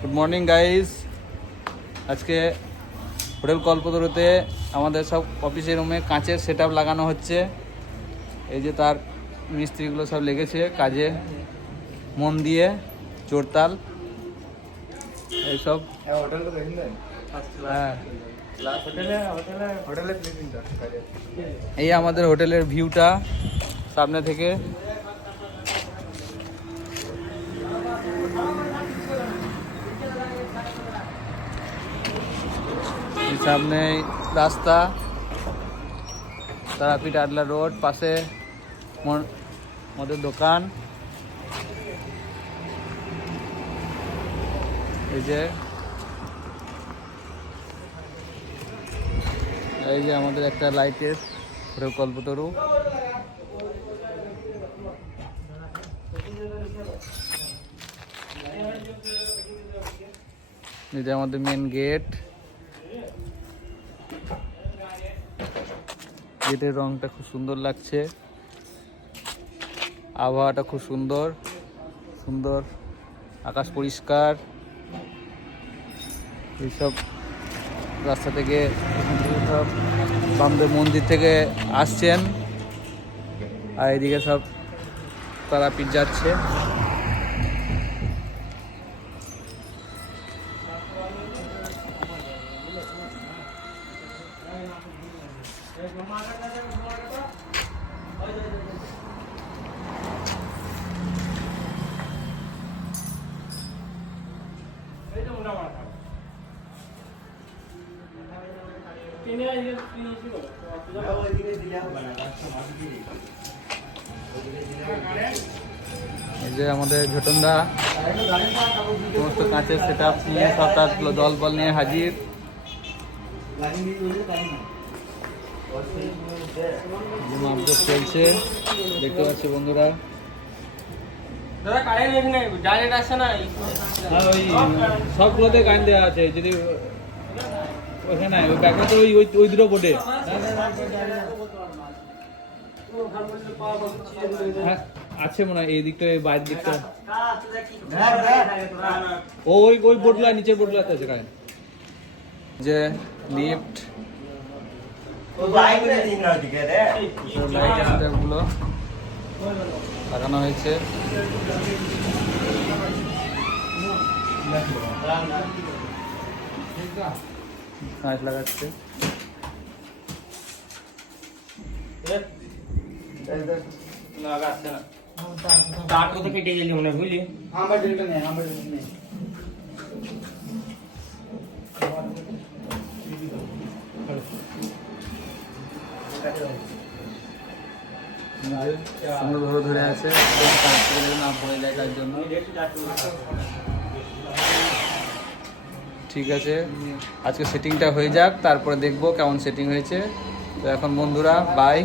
Good morning guys. আজকে hotel কল্পতরুতে আমাদের সব অফিসের রুমে কাঁচের সেট লাগানো হচ্ছে। এই যে তার মিস্ত্রিগুলো সব লেগেছে কাজে মন দিয়ে, জোরতাল এইসব। হ্যাঁ, এই আমাদের হোটেলের ভিউটা সামনে থেকে। সামনে রাস্তা, তারাপীঠ আডলা রোড, পাশে মদের দোকান। এই যে আমাদের একটা লাইটের হোটেল কল্পতরু। এই যে আমাদের মেন গেট। গেটের রংটা খুব সুন্দর লাগছে, আবহাওয়াটা খুব সুন্দর সুন্দর, আকাশ পরিষ্কার। এইসব রাস্তা থেকে সব বামদেব মন্দির থেকে আসছেন, আর এদিকে সব তারাপীঠ যাচ্ছে। এই যে আমাদের ঝটনদা সমস্ত কাঁচের সেট আপ নিয়ে, সব তার দল বল নিয়ে হাজির। চলছে, দেখতে পাচ্ছি বন্ধুরা। সবগুলোতে কারেন্ট দেওয়া আছে, যদি ওখানে ওই ব্যাগে তো ওই দুটো বোর্ডে আছে মনে হয়। এই দিকটা, বাইরের দিকটা ওই বোর্ডগুলো, নিচের বোর্ডগুলোতে আছে কারেন্ট। যে লিফট, গুলো লাগানো হয়েছে। কাঁচ লাগাচ্ছে। কেটে গেলি মনে বুঝলি। ধরে আছে না পড়ে যায়, তার জন্য। ঠিক আছে, আজকে সেটিংটা হয়ে যাক, তারপরে দেখবো কেমন সেটিং হয়েছে। তো এখন বন্ধুরা বাই।